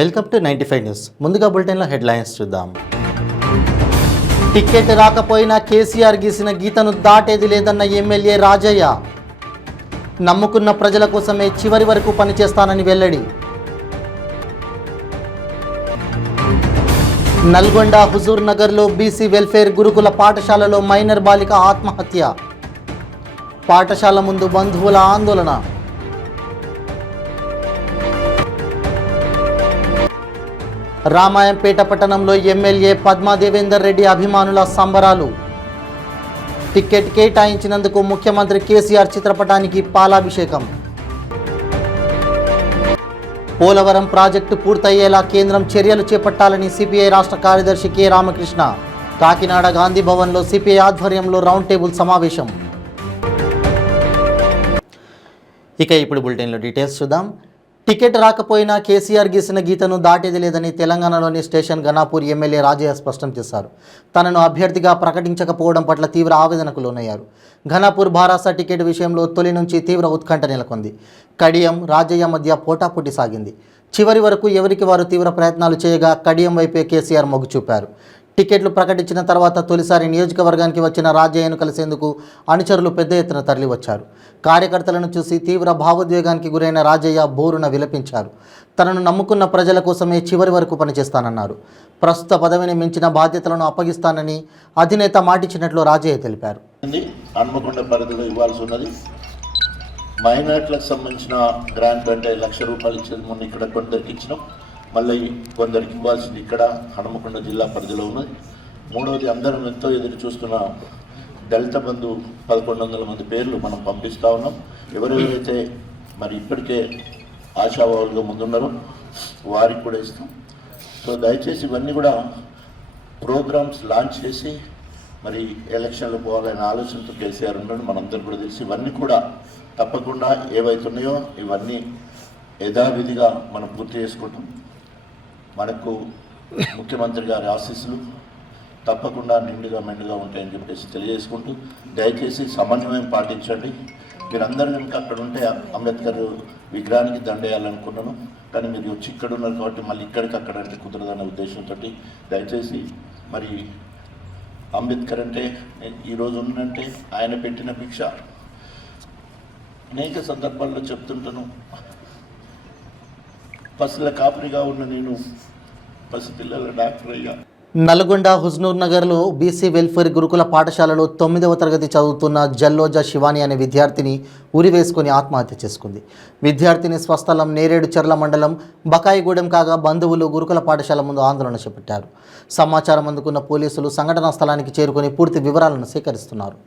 Welcome to 95 news. ముందుగా బులెటిన్లో headlines చూద్దాం. టికెట్ రాకపోయినా కేసీఆర్ గీసిన గీతను దాటేది లేదన్న ఎమ్మెల్యే రాజయ్య. నమ్ముకున్న ప్రజల కోసమే చివరి వరకు పనిచేస్తానని వెల్లడి. నల్గొండ హుజూర్ నగర్లో బీసీ వెల్ఫేర్ గురుకుల పాఠశాలలో మైనర్ బాలిక ఆత్మహత్య. పాఠశాల ముందు బంధువుల ఆందోళన. రామాయంపేట పట్టణంలో ఎమ్మెల్యే పద్మా దేవేందర్ రెడ్డి అభిమానుల సంబరాలు. టికెట్ కేటాయించినందుకు ముఖ్యమంత్రి కేసీఆర్ చిత్రపటానికి పాలాభిషేకం. పోలవరం ప్రాజెక్టు పూర్తయ్యేలా కేంద్రం చర్యలు చేపట్టాలని సిపిఐ రాష్ట్ర కార్యదర్శి కె రామకృష్ణ. కాకినాడ గాంధీ భవన్లో సిపిఐ ఆధ్వర్యంలో రౌండ్ టేబుల్ సమావేశం. ఇక ఇప్పుడు బులెటిన్లో డీటెయిల్స్ చూద్దాం. టికెట్ రాకపోయినా కేసీఆర్ గీసిన గీతను దాటేది లేదని తెలంగాణలోని స్టేషన్ ఘనాపూర్ ఎమ్మెల్యే రాజయ్య స్పష్టం చేశారు. తనను అభ్యర్థిగా ప్రకటించకపోవడం పట్ల తీవ్ర ఆవేదనకు లోనయ్యారు. ఘనాపూర్ భారాస టికెట్ విషయంలో తొలి నుంచి తీవ్ర ఉత్కంఠ నెలకొంది. కడియం రాజయ్య మధ్య పోటాపోటీ సాగింది. చివరి వరకు ఎవరికి వారు తీవ్ర ప్రయత్నాలు చేయగా కడియం వైపే కేసీఆర్ మొగ్గు చూపారు. టికెట్లు ప్రకటించిన తర్వాత తొలిసారి నియోజకవర్గానికి వచ్చిన రాజయ్యను కలిసేందుకు అనుచరులు పెద్ద ఎత్తున తరలివచ్చారు. కార్యకర్తలను చూసి తీవ్ర భావోద్వేగానికి గురైన రాజయ్య బోరున విలపించారు. తనను నమ్ముకున్న ప్రజల కోసమే చివరి వరకు పనిచేస్తానన్నారు. ప్రస్తుత పదవిని మించిన బాధ్యతలను అప్పగిస్తానని అధినేత మాటిచ్చినట్లు రాజయ్య తెలిపారు. హన్మకొండ పరిధిలో ఇవ్వాల్సి ఉన్నది. మైనార్టీలకు సంబంధించిన గ్రాంట్ అంటే ₹1,00,000 ఇచ్చేది మొన్న ఇక్కడ కొందరికి ఇచ్చినాం. మళ్ళీ కొందరికి ఇవ్వాల్సింది ఇక్కడ హనుమకొండ జిల్లా పరిధిలో ఉన్నది. మూడవది అందరం ఎంతో ఎదురు చూస్తున్న దళిత బంధు 1,100 మంది పేర్లు మనం పంపిస్తూ ఉన్నాం. ఎవరెవరైతే మరి ఇప్పటికే ఆశావాహులుగా ముందున్నారో వారికి కూడా ఇస్తాం. సో దయచేసి ఇవన్నీ కూడా ప్రోగ్రామ్స్ లాంచ్ చేసి మరి ఎలక్షన్లు పోవాలనే ఆలోచనతో కేసీఆర్ ఉన్నాడు. మనందరూ కూడా తెలిసి ఇవన్నీ కూడా తప్పకుండా ఏవైతున్నాయో ఇవన్నీ యథావిధిగా మనం పూర్తి చేసుకుంటాం. మనకు ముఖ్యమంత్రి గారి ఆశీస్సులు తప్పకుండా నిండుగా మెండుగా ఉంటాయని చెప్పేసి తెలియజేసుకుంటూ దయచేసి సమన్వయం పాటించండి. మీరందరూ కనుక అక్కడ ఉంటే అంబేద్కర్ విగ్రహానికి దండేయాలనుకున్నాను, కానీ మీరు వచ్చి ఇక్కడ ఉన్నారు కాబట్టి మళ్ళీ ఇక్కడికి అక్కడ అంటే కుదరదనే ఉద్దేశంతో దయచేసి మరి అంబేద్కర్ అంటే ఈరోజు ఉన్నంటే ఆయన పెట్టిన భిక్ష. అనేక సందర్భాల్లో చెప్తుంటాను, పసుల కాపరిగా ఉన్న నేను పసిపిల్లల డాక్టర్ అయ్యా. నల్గొండ హుజూర్ నగర్లో బీసీ వెల్ఫేర్ గురుకుల పాఠశాలలో 9వ తరగతి చదువుతున్న జల్లోజా శివాని అనే విద్యార్థిని ఉరివేసుకుని ఆత్మహత్య చేసుకుంది. విద్యార్థిని స్వస్థలం నేరేడుచర్ల మండలం బకాయిగూడెం కాగా బంధువులు గురుకుల పాఠశాల ముందు ఆందోళన చేపట్టారు. సమాచారం అందుకున్న పోలీసులు సంఘటనా స్థలానికి చేరుకుని పూర్తి వివరాలను సేకరిస్తున్నారు.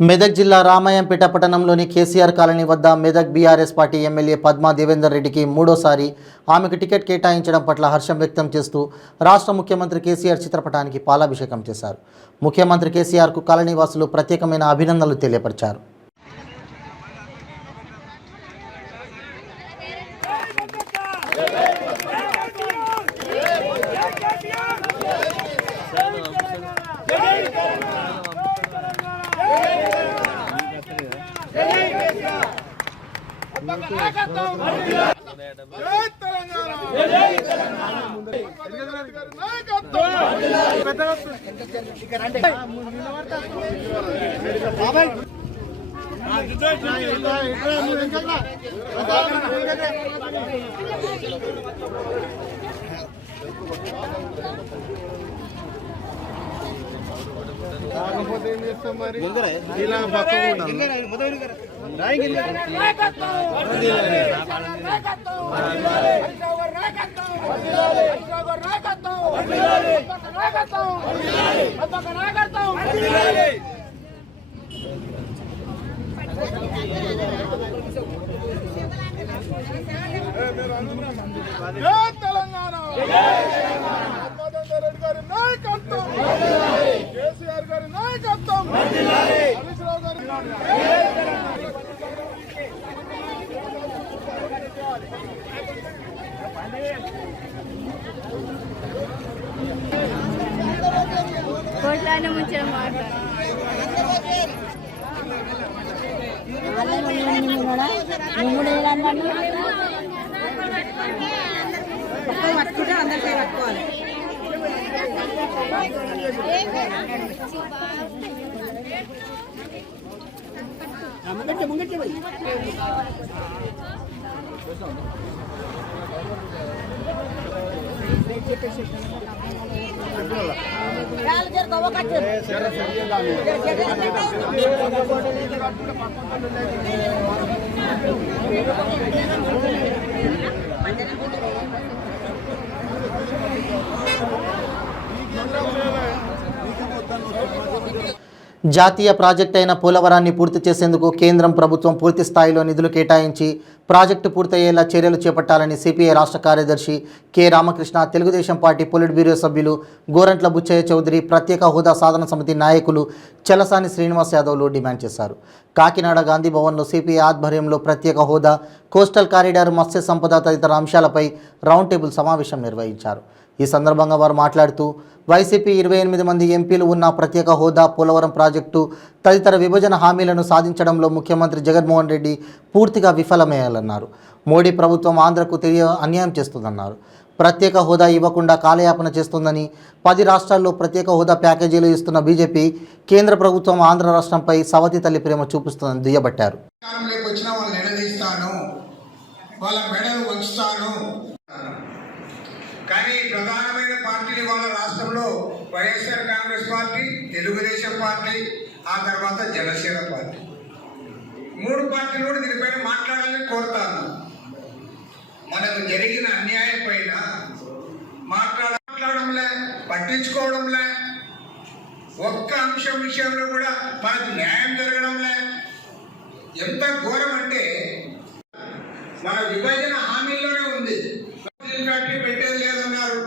మెదక్ జిల్లా రామాయంపేట పట్టణంలోని కేసీఆర్ కాలనీ వద్ద Medak BRS party MLA Padma Devender రెడ్డికి మూడోసారి ఆమెకు టికెట్ కేటాయించడం పట్ల హర్షం వ్యక్తం చేస్తూ రాష్ట్ర ముఖ్యమంత్రి కేసీఆర్ చిత్రపటానికి పాలాభిషేకం చేశారు. ముఖ్యమంత్రి కేసీఆర్కు కాలనీ వాసులు ప్రత్యేకమైన అభినందనలు తెలియపరిచారు. తెలంగాణ రెడ్డి గారి నాయకత్వం, కేసీఆర్ గారి నాయకత్వం, హరీష్ రావు గారి కోట్లాన ముంచే మాట పట్టుకుంటే అందరికీ పట్టుకోవాలి. జాతీయ ప్రాజెక్ట్ అయిన పోలవరాన్ని పూర్తి చేసేందుకు కేంద్రం ప్రభుత్వం పూర్తి స్థాయిలో నిధులు కేటాయించి ప్రాజెక్టు పూర్తయ్యేలా చర్యలు చేపట్టాలని సిపిఐ రాష్ట్ర కార్యదర్శి K Ramakrishna, Telugu Desam party polit bureau సభ్యులు గోరంట్ల బుచ్చయ్య చౌదరి, ప్రత్యేక హోదా సాధన సమితి నాయకులు చలసాని శ్రీనివాస్ యాదవ్లు డిమాండ్ చేశారు. కాకినాడ గాంధీ భవన్లో సిపిఐ ఆధ్వర్యంలో ప్రత్యేక హోదా, కోస్టల్ కారిడార్, మత్స్య సంపద తదితర అంశాలపై రౌండ్ టేబుల్ సమావేశం నిర్వహించారు. ఈ సందర్భంగా వారు మాట్లాడుతూ వైసీపీ 28 మంది ఎంపీలు ఉన్న ప్రత్యేక హోదా, పోలవరం ప్రాజెక్టు తదితర విభజన హామీలను సాధించడంలో ముఖ్యమంత్రి జగన్మోహన్ రెడ్డి పూర్తిగా విఫలమయ్యారన్నారు. మోడీ ప్రభుత్వం ఆంధ్రకు అన్యాయం చేస్తుందన్నారు. ప్రత్యేక హోదా ఇవ్వకుండా కాలయాపన చేస్తుందని, 10 రాష్ట్రాల్లో ప్రత్యేక హోదా ప్యాకేజీలు ఇస్తున్న బీజేపీ కేంద్ర ప్రభుత్వం ఆంధ్ర రాష్ట్రంపై సవతి తల్లి ప్రేమ చూపిస్తుందని దుయ్యబట్టారు. కానీ ప్రధానమైన పార్టీలు వాళ్ళ రాష్ట్రంలో వైఎస్ఆర్ కాంగ్రెస్ పార్టీ, తెలుగుదేశం పార్టీ, ఆ తర్వాత జనసేన పార్టీ, 3 పార్టీలు కూడా దీనిపైన మాట్లాడాలని కోరుతాను. మనకు జరిగిన అన్యాయం పైన మాట్లాడడంలే, పట్టించుకోవడంలే, ఒక్క అంశం విషయంలో కూడా మనకు న్యాయం జరగడంలే. ఎంత ఘోరం అంటే మన విభజన హామీల్లోనే ఉంది. ఫ్యాక్టరీ పెట్టేది లేదన్నారు,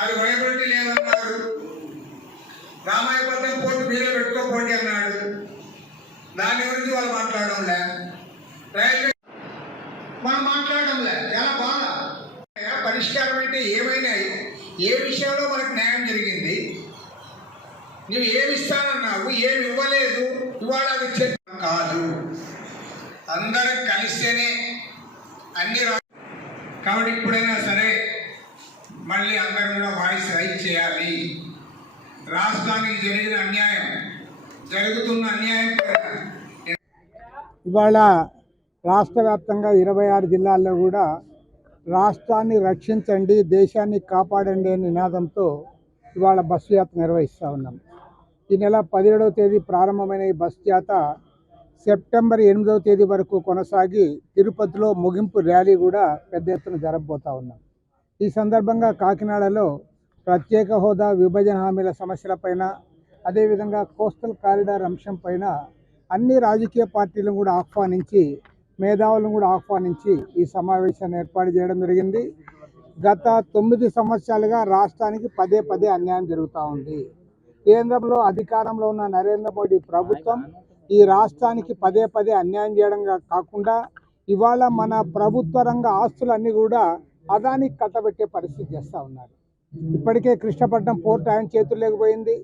అది వైబిలిటీ లేదన్నారు. రామాయపట్నం పోర్టు మీరే పెట్టుకోపోండి అన్నాడు. దాని గురించి వాళ్ళు మాట్లాడడంలే. రైల్వే మనం మాట్లాడడంలే. చాలా బాగా పరిష్కారం అయితే ఏమైనా, ఏ విషయంలో మనకు న్యాయం జరిగింది, నువ్వు ఏమి ఇస్తానన్నావు, ఏమి ఇవ్వలేదు, ఇవాళ అది కాదు. అందరం కలిస్తేనే అన్ని. కాబట్టి ఇప్పుడైనా సరే మళ్ళీ అందరం కూడా వాయిస్ రైజ్ చేయాలి. రాష్ట్రానికి జరిగిన అన్యాయం, జరుగుతున్న అన్యాయం. ఇవాళ రాష్ట్ర వ్యాప్తంగా 26 జిల్లాల్లో కూడా రాష్ట్రాన్ని రక్షించండి, దేశాన్ని కాపాడండి అనే నినాదంతో ఇవాళ బస్సు యాత్ర నిర్వహిస్తూ ఉన్నాం. ఈ నెల 17వ తేదీ ప్రారంభమైన ఈ బస్సు యాత్ర సెప్టెంబర్ 8వ తేదీ వరకు కొనసాగి తిరుపతిలో ముగింపు ర్యాలీ కూడా పెద్ద ఎత్తున జరగబోతూ ఉన్నాం. ఈ సందర్భంగా కాకినాడలో ప్రత్యేక హోదా, విభజన హామీల సమస్యలపైన, అదేవిధంగా కోస్టల్ కారిడార్ అంశం పైన అన్ని రాజకీయ పార్టీలను కూడా ఆహ్వానించి, మేధావులను కూడా ఆహ్వానించి ఈ సమావేశాన్ని ఏర్పాటు చేయడం జరిగింది. గత 9 సంవత్సరాలుగా రాష్ట్రానికి పదే అన్యాయం జరుగుతూ ఉంది. కేంద్రంలో అధికారంలో ఉన్న నరేంద్ర మోడీ ప్రభుత్వం ఈ రాష్ట్రానికి పదే అన్యాయం చేయడం కాకుండా ఇవాళ మన ప్రభుత్వ రంగ ఆస్తులన్నీ కూడా అదానికి కట్టబెట్టే పరిస్థితి చేస్తూ ఉన్నారు. ఇప్పటికే కృష్ణపట్నం పోర్ట్ ఆయన చేతులు లేకపోయింది,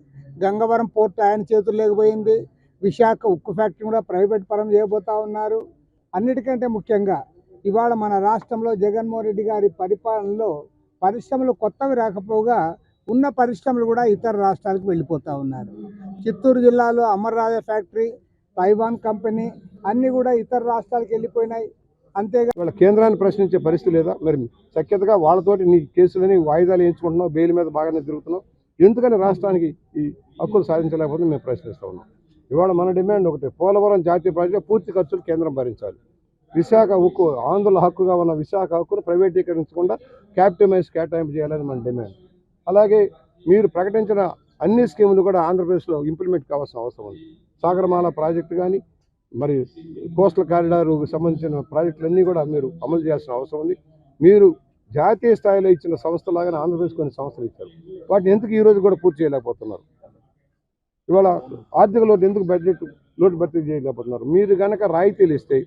గంగవరం పోర్ట్ ఆయన చేతులు లేకపోయింది, విశాఖ ఉక్కు ఫ్యాక్టరీ కూడా ప్రైవేట్ పరం చేయబోతూ ఉన్నారు. అన్నిటికంటే ముఖ్యంగా ఇవాళ మన రాష్ట్రంలో జగన్మోహన్ రెడ్డి గారి పరిపాలనలో పరిశ్రమలు కొత్తవి రాకపోగా ఉన్న పరిశ్రమలు కూడా ఇతర రాష్ట్రాలకు వెళ్ళిపోతూ ఉన్నారు. చిత్తూరు జిల్లాలో అమర్రాజా ఫ్యాక్టరీ, తైవాన్ కంపెనీ అన్నీ కూడా ఇతర రాష్ట్రాలకు వెళ్ళిపోయినాయి. అంతేగా వాళ్ళ కేంద్రాన్ని ప్రశ్నించే పరిస్థితి లేదా? మరి సఖ్యతగా వాళ్ళతోటి నీ కేసులని వాయిదాలు వేయించుకుంటున్నావు, బెయిల్ మీద బాగానే తిరుగుతున్నావు, ఎందుకని రాష్ట్రానికి ఈ హక్కులు సాధించలేకపోతే మేము ప్రశ్నిస్తూ ఉన్నాం. ఇవాళ మన డిమాండ్ ఒకటి, పోలవరం జాతీయ ప్రాజెక్టు పూర్తి ఖర్చులు కేంద్రం భరించాలి. విశాఖ ఉక్కు ఆంధ్రుల హక్కుగా ఉన్న విశాఖ హక్కును ప్రైవేటీకరించకుండా క్యాపిటమైజ్ కేటాయింపు చేయాలని మన డిమాండ్. అలాగే మీరు ప్రకటించిన అన్ని స్కీములు కూడా ఆంధ్రప్రదేశ్లో ఇంప్లిమెంట్ కావాల్సిన అవసరం ఉంది. సాగరమాల ప్రాజెక్టు కానీ మరి కోస్టల్ కారిడార్కు సంబంధించిన ప్రాజెక్టులన్నీ కూడా మీరు అమలు చేయాల్సిన అవసరం ఉంది. మీరు జాతీయ స్థాయిలో ఇచ్చిన సంస్థలాగానే ఆంధ్రప్రదేశ్ కొన్ని సంస్థలు ఇచ్చారు. వాటిని ఎందుకు ఈరోజు కూడా పూర్తి చేయలేకపోతున్నారు? ఇవాళ ఆర్థిక లోటు ఎందుకు బడ్జెట్ లోటు భర్తీ చేయలేకపోతున్నారు? మీరు కనుక రాయితీలు ఇస్తే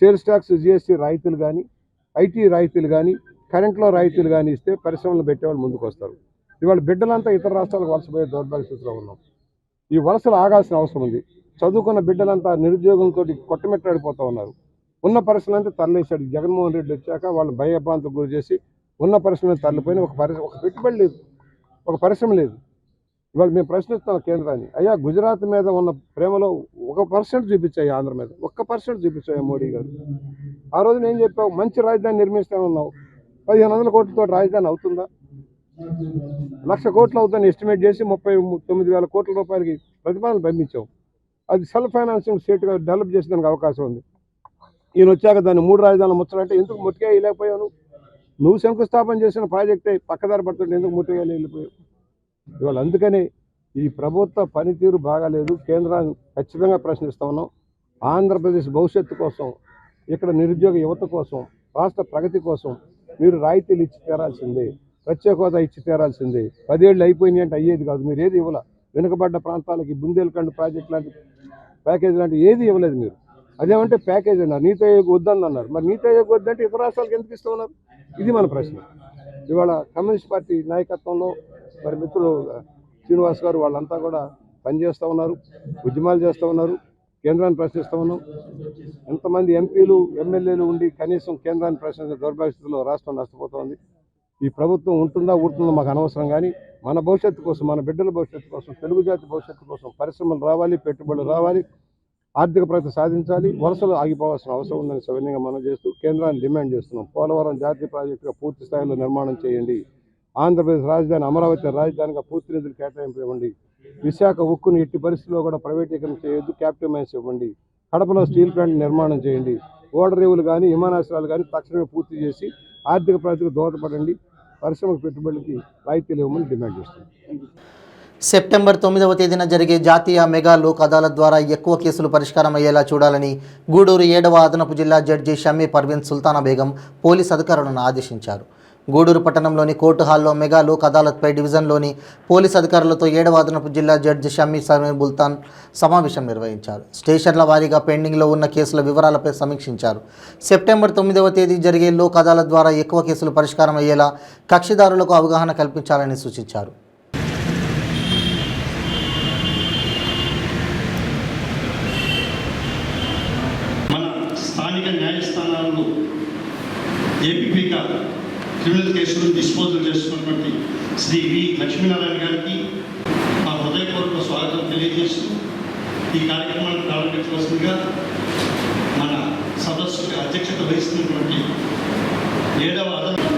సేల్స్ ట్యాక్స్ జిఎస్టీ రాయితీలు కానీ ఐటీ రాయితీలు కానీ కరెంట్లో రాయితీలు కానీ ఇస్తే పరిశ్రమలు పెట్టేవాళ్ళు ముందుకు వస్తారు. ఇవాళ బిడ్డలంతా ఇతర రాష్ట్రాలకు వలసపోయే దౌర్భాగ్య స్థితిలో ఉన్నాం. ఈ వలసలు ఆగాల్సిన అవసరం ఉంది. చదువుకున్న బిడ్డలంతా నిరుద్యోగంతో కొట్టమెట్టాడిపోతూ ఉన్నారు. ఉన్న పరిశ్రమలు అంతా తరలేశాడు జగన్మోహన్ రెడ్డి వచ్చాక. వాళ్ళు భయభ్రాంతికి గురి చేసి ఉన్న పరిశ్రమలు తరలిపోయిన ఒక పెట్టుబడి లేదు, ఒక పరిశ్రమ లేదు. ఇవాళ మేము ప్రశ్నిస్తున్నాం కేంద్రాన్ని, అయ్యా గుజరాత్ మీద ఉన్న ప్రేమలో 1% చూపించాయి, ఆంధ్ర మీద 1% చూపించాయి మోడీ గారు. ఆ రోజు నేను చెప్పావు మంచి రాజధాని నిర్మిస్తామన్నావు. 1500 కోట్లతో రాజధాని అవుతుందా? 1,00,000 కోట్లు అవుతుందని ఎస్టిమేట్ చేసి 39,000 కోట్ల రూపాయలకి ప్రతిపాదన పంపించావు. అది సెల్ఫ్ ఫైనాన్సింగ్ స్టేట్గా డెవలప్ చేసేదానికి అవకాశం ఉంది. ఈయన వచ్చాక దాన్ని 3 రాజధానులు ముచ్చాలంటే ఎందుకు ముట్టిగా వెళ్ళిపోయావు? నువ్వు శంకుస్థాపన చేసిన ప్రాజెక్టే పక్కదారి పడుతుంటే ఎందుకు ముట్టిగా వెళ్ళిపోయావు? ఇవాళ అందుకనే ఈ ప్రభుత్వ పనితీరు బాగాలేదు. కేంద్రాన్ని ఖచ్చితంగా ప్రశ్నిస్తా ఉన్నాం. ఆంధ్రప్రదేశ్ భవిష్యత్తు కోసం, ఇక్కడ నిరుద్యోగ యువత కోసం, రాష్ట్ర ప్రగతి కోసం మీరు రాయితీలు ఇచ్చి తీరాల్సిందే, ప్రత్యేక హోదా ఇచ్చి తీరాల్సిందే. 10 ఏళ్ళు అయిపోయినాయి అంటే అయ్యేది కాదు. మీరు ఏది ఇవ్వాల? వెనుకబడ్డ ప్రాంతాలకి బుందేల్ఖండ్ ప్రాజెక్ట్ లాంటి ప్యాకేజ్ లాంటి ఏది ఇవ్వలేదు మీరు. అదేమంటే ప్యాకేజ్ అన్నారు, నీతి ఆయోగ్ వద్దని అన్నారు. మరి నీతి ఆయోగ్ వద్దంటే ఇతర రాష్ట్రాలకు ఎందుకు ఇస్తూ ఉన్నారు? ఇది మన ప్రశ్న. ఇవాళ కమ్యూనిస్ట్ పార్టీ నాయకత్వంలో మరి మిత్రులు శ్రీనివాస్ గారు వాళ్ళంతా కూడా పనిచేస్తూ ఉన్నారు, ఉద్యమాలు చేస్తూ ఉన్నారు, కేంద్రాన్ని ప్రశ్నిస్తూ ఉన్నాం. ఎంతమంది ఎంపీలు ఎమ్మెల్యేలు ఉండి కనీసం కేంద్రాన్ని ప్రశ్నించిన దౌర్భాగ్యస్థితిలో రాష్ట్రం నష్టపోతోంది. ఈ ప్రభుత్వం ఉంటుందా ఊరుతుందో మాకు అనవసరం, కానీ మన భవిష్యత్తు కోసం, మన బిడ్డల భవిష్యత్తు కోసం, తెలుగు జాతి భవిష్యత్తు కోసం పరిశ్రమలు రావాలి, పెట్టుబడులు రావాలి, ఆర్థిక ప్రగతి సాధించాలి. వలసలు ఆగిపోవాల్సిన అవసరం ఉందని సవినయంగా మనం చేస్తూ కేంద్రాన్ని డిమాండ్ చేస్తున్నాం. పోలవరం జాతీయ ప్రాజెక్టుగా పూర్తి స్థాయిలో నిర్మాణం చేయండి. ఆంధ్రప్రదేశ్ రాజధాని అమరావతి రాజధానిగా పూర్తి నిధులు కేటాయింపు ఇవ్వండి. విశాఖ ఉక్కును ఎట్టి పరిస్థితుల్లో కూడా ప్రైవేటీకరణ చేయొద్దు, క్యాపిటల్ మైన్స్ ఇవ్వండి. కడపలో స్టీల్ ప్లాంట్ నిర్మాణం చేయండి. ఓడరేవులు కానీ విమానాశ్రయాలు కానీ తక్షణమే పూర్తి చేసి ఆర్థిక ప్రగతికి దోహదపడండి. పరిశ్రమకు పెట్టుబడులకి రాయితీలు ఇవ్వమని డిమాండ్ చేస్తున్నాం. సెప్టెంబర్ 9వ తేదీన జరిగే జాతీయ మెగా లోక్ అదాలత్ ద్వారా ఎక్కువ కేసులు పరిష్కారం అయ్యేలా చూడాలని గూడూరు 7వ అదనపు జిల్లా జడ్జి షమీ పర్వీన్ సుల్తానా బేగం పోలీస్ అధికారులను ఆదేశించారు. గూడూరు పట్టణంలోని కోర్టు హాల్లో మెగా లోక్ అదాలత్పై డివిజన్లోని పోలీస్ అధికారులతో 7వ అదనపు జిల్లా జడ్జి షమీ బుల్తాన్ సమావేశం నిర్వహించారు. స్టేషన్ల వారీగా పెండింగ్లో ఉన్న కేసుల వివరాలపై సమీక్షించారు. సెప్టెంబర్ 9వ తేదీ జరిగే లోక్ అదాలత్ ద్వారా ఎక్కువ కేసులు పరిష్కారం అయ్యేలా కక్షిదారులకు అవగాహన కల్పించాలని సూచించారు. స్థానిక న్యాయస్థానాల్లో ఏపీగా క్రిమినల్ కేసులను డిస్పోజల్ చేస్తున్నటువంటి శ్రీ వి లక్ష్మీనారాయణ గారికి మా హృదయపూర్వక స్వాగతం తెలియజేస్తూ ఈ కార్యక్రమాన్ని ప్రారంభించవలసిందిగా మన సదస్సుకి అధ్యక్షత వహిస్తున్నటువంటి 7వ అదనపు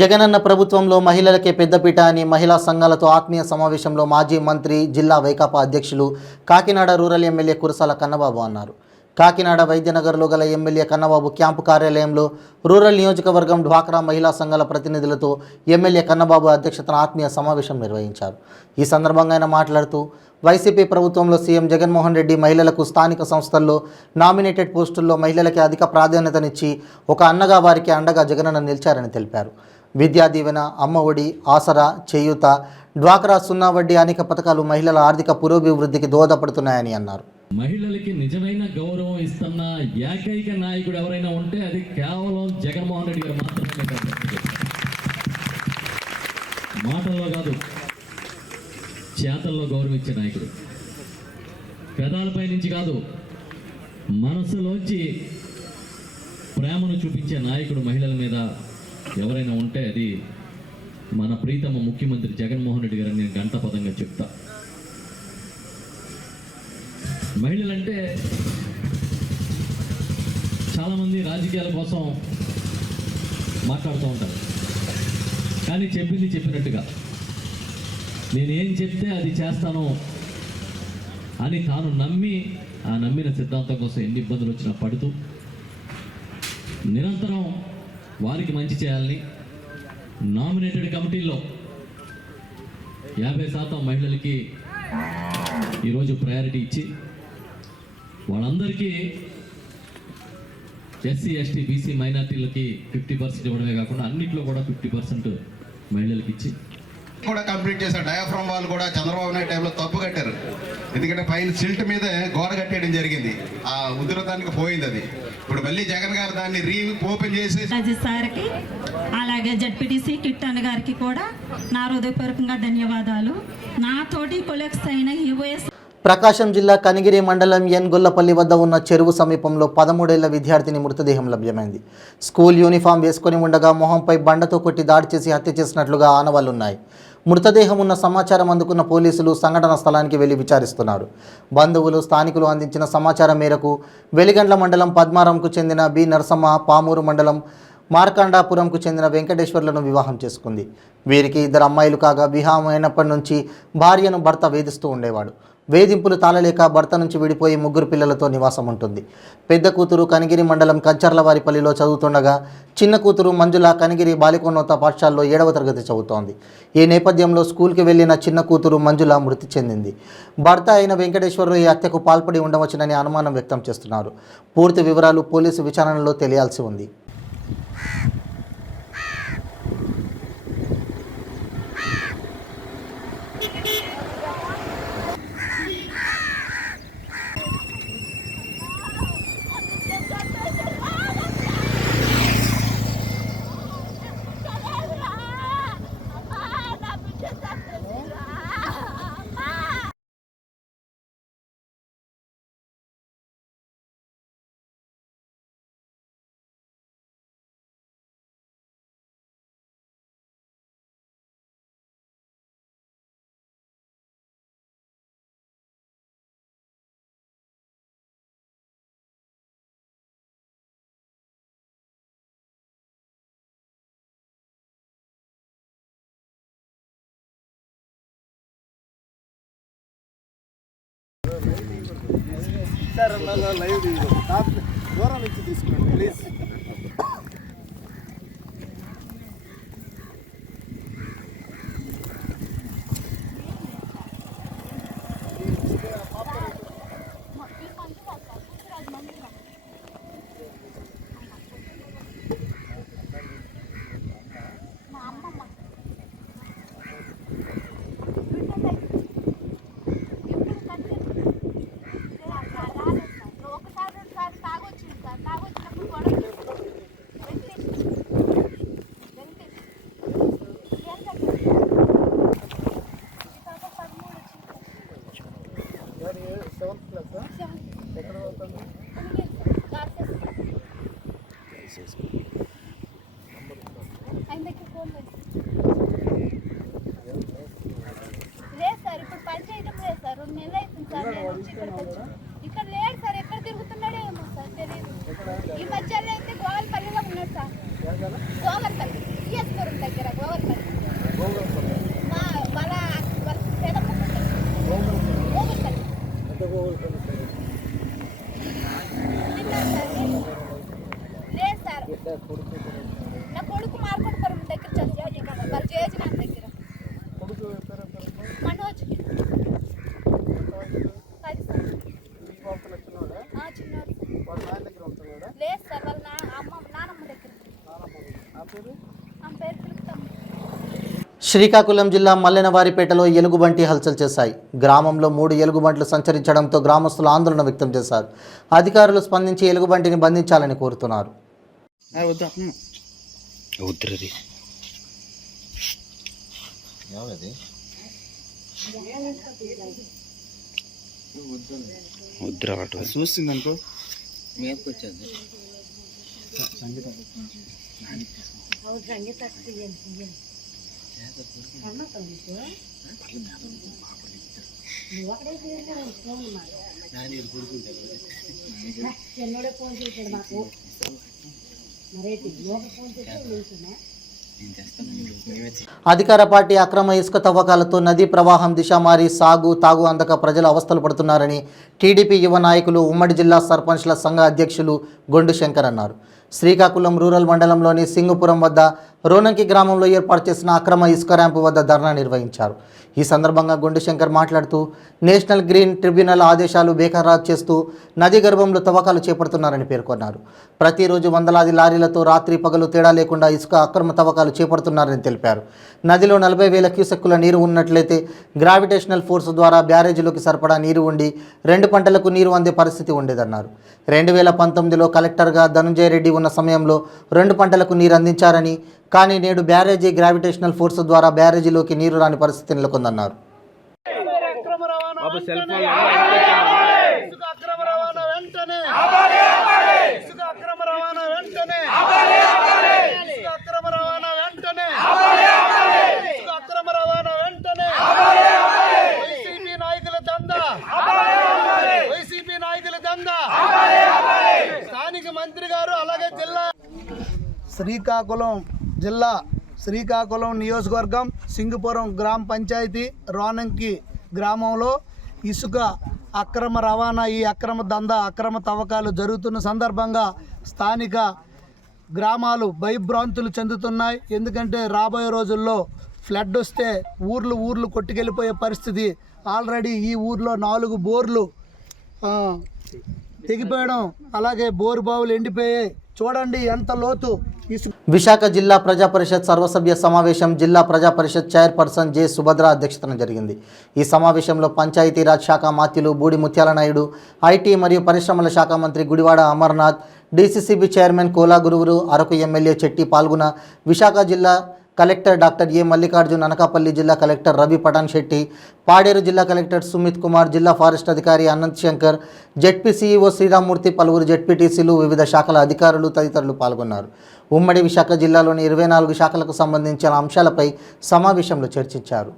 జగనన్న ప్రభుత్వంలో మహిళలకే పెద్దపీట అని మహిళా సంఘాలతో ఆత్మీయ సమావేశంలో మాజీ మంత్రి, జిల్లా వైకాపా అధ్యక్షులు, కాకినాడ రూరల్ ఎమ్మెల్యే కురసాల కన్నబాబు అన్నారు. కాకినాడ వైద్యనగర్లో గల ఎమ్మెల్యే కన్నబాబు క్యాంపు కార్యాలయంలో రూరల్ నియోజకవర్గం డ్వాక్రా మహిళా సంఘాల ప్రతినిధులతో ఎమ్మెల్యే కన్నబాబు అధ్యక్షతన ఆత్మీయ సమావేశం నిర్వహించారు. ఈ సందర్భంగా ఆయన మాట్లాడుతూ వైసీపీ ప్రభుత్వంలో సీఎం జగన్మోహన్ రెడ్డి మహిళలకు స్థానిక సంస్థల్లో నామినేటెడ్ పోస్టుల్లో మహిళలకి అధిక ప్రాధాన్యతనిచ్చి ఒక అన్నగా వారికి అండగా జగనన్న నిలిచారని తెలిపారు. విద్యా దీవెన, అమ్మ ఒడి, ఆసరా, చేయూత, డ్వాక్రా సున్నా వడ్డీ అనేక పథకాలు మహిళల ఆర్థిక పురోభివృద్ధికి దోహదపడుతున్నాయని అన్నారు. మహిళలకి నిజమైన గౌరవం ఇస్తున్న ఏకైక నాయకుడు ఎవరైనా ఉంటే అది కేవలం జగన్మోహన్ రెడ్డి గారు మాత్రమే. మాటల్లో కాదు, చేతల్లో గౌరవించే నాయకుడు. పెదాలపై నుంచి కాదు, మనసులోంచి ప్రేమను చూపించే నాయకుడు మహిళల మీద ఎవరైనా ఉంటే అది మన ప్రీతమ ముఖ్యమంత్రి జగన్మోహన్ రెడ్డి గారిని నేను గంటపదంగా చెప్తా. మహిళలంటే చాలామంది రాజకీయాల కోసం మాట్లాడుతూ ఉంటారు, కానీ చెప్పింది చెప్పినట్టుగా నేనేం చెప్తే అది చేస్తాను అని తాను నమ్మి ఆ నమ్మిన సిద్ధాంతం కోసం ఎన్ని ఇబ్బందులు వచ్చినా పడుతూ నిరంతరం వారికి మంచి చేయాలని నామినేటెడ్ కమిటీల్లో 50% మహిళలకి ఈరోజు ప్రయారిటీ ఇచ్చి వాళ్ళందరికీ ఎస్సీ ఎస్టీ బీసీ మైనార్టీలకి 50% ఇవ్వడమే కాకుండా అన్నింటిలో కూడా 50% మహిళలకి ఇచ్చి కూడా కంప్లీట్ చేశారు. డయాఫ్రమ్ వాళ్ళు కూడా చంద్రబాబు నాయుడు టైంలో తప్పు కట్టారు, ఎందుకంటే పైన సిల్ట్ మీద గోడ కట్టేయడం జరిగింది, ఆ ఉధృతానికి పోయింది అది. ఇప్పుడు మళ్ళీ జగన్ గారు దాన్ని ఓపెన్ చేసి సార్కి అలాగే జడ్పీటీసీ కిట్టన్ గారికి కూడా నా హృదయపూర్వకంగా ధన్యవాదాలు. నాతోటి కొలెక్స్ అయిన యుఎస్ ప్రకాశం జిల్లా కనిగిరి మండలం ఎన్ గొల్లపల్లి వద్ద ఉన్న చెరువు సమీపంలో 13 ఏళ్ల విద్యార్థిని మృతదేహం లభ్యమైంది. స్కూల్ యూనిఫామ్ వేసుకొని ఉండగా మొహంపై బండతో కొట్టి దాడి చేసి హత్య చేసినట్లుగా ఆనవాళ్లున్నాయి. మృతదేహం ఉన్న సమాచారం అందుకున్న పోలీసులు సంఘటన స్థలానికి వెళ్లి విచారిస్తున్నారు. బంధువులు, స్థానికులు అందించిన సమాచారం మేరకు వెలిగండ్ల మండలం పద్మారంకు చెందిన బి నరసమ్మ పామూరు మండలం మార్కండాపురంకు చెందిన వెంకటేశ్వర్లను వివాహం చేసుకుంది. వీరికి 2 అమ్మాయిలు కాగా వివాహం అయినప్పటి నుంచి భార్యను భర్త వేధిస్తూ ఉండేవాడు. వేధింపులు తాళలేక భర్త నుంచి విడిపోయి 3 పిల్లలతో నివాసం ఉంటుంది. పెద్ద కూతురు కనిగిరి మండలం కంచర్లవారిపల్లిలో చదువుతుండగా చిన్న కూతురు మంజుల కనిగిరి బాలికోన్నత పాఠశాలలో 7వ తరగతి చదువుతోంది. ఈ నేపథ్యంలో స్కూల్కి వెళ్లిన చిన్న కూతురు మంజుల మృతి చెందింది. భర్త అయిన వెంకటేశ్వరరావు ఈ హత్యకు పాల్పడి ఉండవచ్చునని అనుమానం వ్యక్తం చేస్తున్నారు. పూర్తి వివరాలు పోలీసు విచారణలో తెలియాల్సి ఉంది. లైవ్ దూరం నుంచి తీసుకోండి ప్లీజ్. ఒకసారి 2 సార్లు తాగొచ్చింది సార్. తాగొచ్చినప్పుడు గొడవ శ్రీకాకుళం జిల్లా మల్లెనవారిపేటలో ఎలుగుబంటి హల్చల్ చేశాయి. గ్రామంలో 3 ఎలుగుబంట్లు సంచరించడంతో గ్రామస్తులు ఆందోళన వ్యక్తం చేశారు. అధికారులు స్పందించి ఎలుగుబంటిని బంధించాలని కోరుతున్నారు. చూస్తుందనుకో అధికార పార్టీ అక్రమ ఇసుక తవ్వకాలతో నదీ ప్రవాహం దిశ మారి సాగు తాగు అందక ప్రజలు అవస్థలు పడుతున్నారని టీడీపీ యువ నాయకులు ఉమ్మడి జిల్లా సర్పంచ్ల సంఘ అధ్యక్షులు గొండు శంకర్ అన్నారు. శ్రీకాకుళం రూరల్ మండలంలోని సింగుపురం వద్ద రోనంకి గ్రామంలో ఏర్పాటు చేసిన అక్రమ ఇసుక ర్యాంపు వద్ద ధర్నా నిర్వహించారు. ఈ సందర్భంగా గొండు శంకర్ మాట్లాడుతూ నేషనల్ గ్రీన్ ట్రిబ్యునల్ ఆదేశాలు బేఖరారు చేస్తూ నదీ గర్భంలో తవ్వకాలు చేపడుతున్నారని పేర్కొన్నారు. ప్రతిరోజు వందలాది లారీలతో రాత్రి పగలు తేడా లేకుండా ఇసుక అక్రమ తవ్వకాలు చేపడుతున్నారని తెలిపారు. నదిలో 40,000 క్యూసెక్కుల నీరు ఉన్నట్లయితే గ్రావిటేషనల్ ఫోర్స్ ద్వారా బ్యారేజీలోకి సరిపడా నీరు ఉండి 2 పంటలకు నీరు అందే పరిస్థితి ఉండేదన్నారు. 2019లో కలెక్టర్గా ధనుంజయ రెడ్డి ఉన్న సమయంలో 2 పంటలకు నీరు అందించారని, కానీ నేడు బ్యారేజీ గ్రావిటేషనల్ ఫోర్స్ ద్వారా బ్యారేజీలోకి నీరు రాని పరిస్థితి నెలకొందన్నారు. స్థానిక మంత్రి గారు అలాగే శ్రీకాకుళం నియోజకవర్గం సింగుపురం గ్రామ పంచాయతీ రోనంకి గ్రామంలో ఇసుక అక్రమ రవాణా, ఈ అక్రమ దందా, అక్రమ తవ్వకాలు జరుగుతున్న సందర్భంగా స్థానిక గ్రామాలు భయభ్రాంతులు చెందుతున్నాయి. ఎందుకంటే రాబోయే రోజుల్లో ఫ్లడ్ వస్తే ఊర్లు కొట్టుకెళ్ళిపోయే పరిస్థితి. ఆల్రెడీ ఈ ఊర్లో 4 బోర్లు తెగిపోయడం, అలాగే బోరు బావులు ఎండిపోయాయి. చూడండి ఎంత లోతు. విశాఖ జిల్లా ప్రజా పరిషత్ సర్వసభ్య సమావేశం జిల్లా ప్రజా పరిషత్ చైర్పర్సన్ జె సుభద్ర అధ్యక్షతన జరిగింది. ఈ సమావేశంలో పంచాయతీరాజ్ శాఖ మాత్యులు బూడి ముత్యాల నాయుడు, ఐటీ మరియు పరిశ్రమల శాఖ మంత్రి Gudivada Amarnath, DCCB chairman Kola Guruvuru, Araku MLA Chetti పాల్గొన విశాఖ జిల్లా collector doctor A Mallikarjun, Anakapalli జిల్లా కలెక్టర్ రవి పటాన్ శెట్టి, పాడేరు జిల్లా కలెక్టర్ సుమిత్ కుమార్, జిల్లా ఫారెస్ట్ అధికారి అనంత్ శంకర్, జెడ్పీ సీఈఓ శ్రీరామ్మూర్తి, పలువురు జెడ్పీటీసీలు, వివిధ శాఖల అధికారులు తదితరులు పాల్గొన్నారు. ఉమ్మడి విశాఖ జిల్లాలోని 24 శాఖలకు సంబంధించిన అంశాలపై సమావేశంలో చర్చించారు.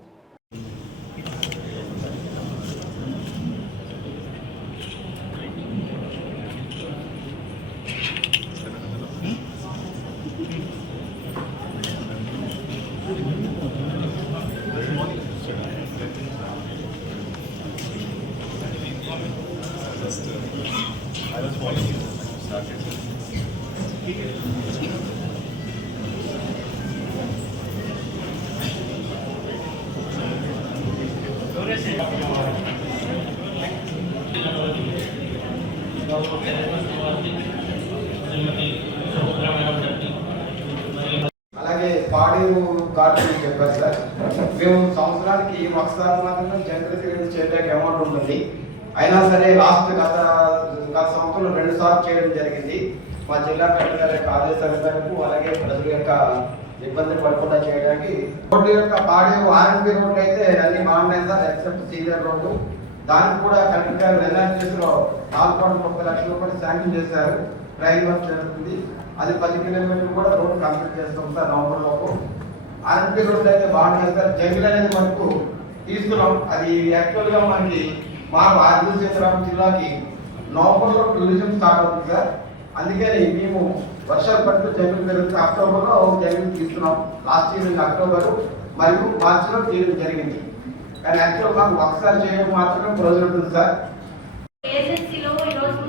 అలాగే పాడేరు గార్డెన్ చెప్పారు సార్. మేము సంవత్సరానికి ఒకసారి మాత్రమే జంతువులు చేయడానికి అమౌంట్ ఉంటుంది. అయినా సరే గత సంవత్సరంలో 2 సార్లు చేయడం జరిగింది. మా జిల్లా కలెక్టర్ గారి యొక్క ఆదేశాల మేరకు, అలాగే ప్రజల యొక్క ఇబ్బంది పడకుండా చేయడానికి రోడ్డు యొక్క పాడేరు ఆర్ఎంపీ రోడ్డు అయితే అన్ని బాగున్నాయి సార్, ఎక్సెప్ట్ సీనియర్ రోడ్డు. దానికి కూడా కలెక్టర్ గారు ఎన్ఆర్జీఎస్లో 4.30 లక్షల రూపాయలు శాంక్షన్ చేశారు. ట్రైన్ వర్క్ జరుగుతుంది. అది 10 కిలోమీటర్లు కూడా రోడ్డు కంప్లీట్ చేస్తాం సార్ నవంబర్ లోపు. ఆర్ఎంపీ రోడ్డు అయితే బాగుంటుంది సార్. జంగిల్ అనేది మనకు తీసుకున్నాం. అది యాక్చువల్గా మనకి మాకు ఆదిలాబాద్ జిల్లాకి నవంబర్లో టూరిజం స్టార్ట్ అవుతుంది సార్. అందుకని మేము వర్షాలు పడుతూ జంగిల్ పెరుగుతుంది. అక్టోబర్లో జంగిల్ తీసుకున్నాం. లాస్ట్ ఇయర్ అక్టోబర్ మరియు మార్చిలో తీయడం జరిగింది. కానీ యాక్చువల్ మాకు ఒకసారి చేయడం మాత్రమే ప్రయోజనం ఉంటుంది సార్. ఏజెన్సీలో ఈరోజు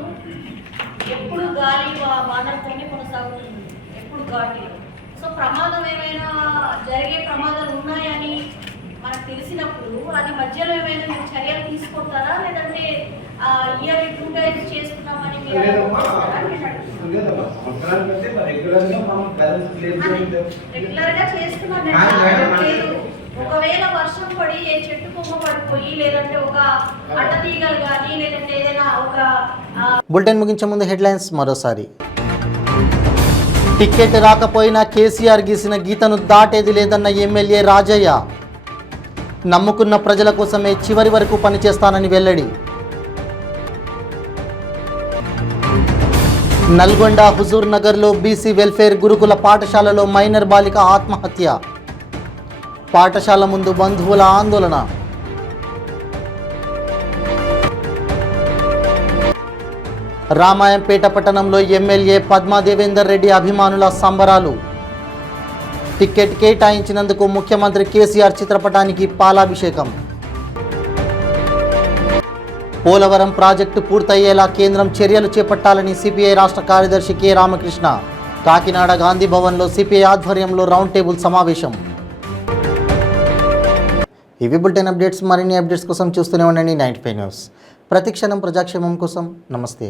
ఎప్పుడు గాలి వానలతోనే కొనసాగుతుంది, ఎప్పుడు ఘాటీలో. సో ప్రమాదం ఏమైనా జరిగే ప్రమాదాలు ఉన్నాయని మనకు తెలిసినప్పుడు అది మధ్యలో ఏమైనా మీరు చర్యలు తీసుకుంటారా, లేదంటే ఇయర్ 2 టైమ్స్ చేసుకున్నామని రెగ్యులర్ గా చేస్తున్నారు. పడి ఏ చెట్టు కొమ్మ పడిపోయి లేదంటే ఒక అడ్డతీగలు కానీ లేదంటే ఏదైనా ఒక బులెటిన్ ముగించే ముందు హెడ్లైన్స్ మరోసారి. టికెట్ రాకపోయినా కేసీఆర్ గీసిన గీతను దాటేది లేదన్న ఎమ్మెల్యే రాజయ్య. నమ్ముకున్న ప్రజల కోసమే చివరి వరకు పనిచేస్తానని వెల్లడి. నల్గొండ హుజూర్ నగర్లో బీసీ వెల్ఫేర్ గురుకుల పాఠశాలలో మైనర్ బాలిక ఆత్మహత్య. పాఠశాల ముందు బంధువుల ఆందోళన. రామాయంపేట పట్టణంలో ఎమ్మెల్యే పద్మా దేవేందర్ రెడ్డి అభిమానుల సంబరాలు. టికెట్ కేటాయించినందుకు ముఖ్యమంత్రి కేసీఆర్ చిత్రపటానికి పాలాభిషేకం. పోలవరం ప్రాజెక్టు పూర్తయ్యేలా కేంద్రం చర్యలు చేపట్టాలని సిపిఐ రాష్ట్ర కార్యదర్శి కె రామకృష్ణ. కాకినాడ గాంధీ భవన్లో సిపిఐ ఆధ్వర్యంలో రౌండ్ టేబుల్ సమావేశం. ఇవి బులెటిన్ అప్డేట్స్. మరిన్ని అప్డేట్స్ కోసం చూస్తూనే ఉండండి 95 న్యూస్. ప్రతిక్షణం ప్రజాక్షేమం కోసం. నమస్తే.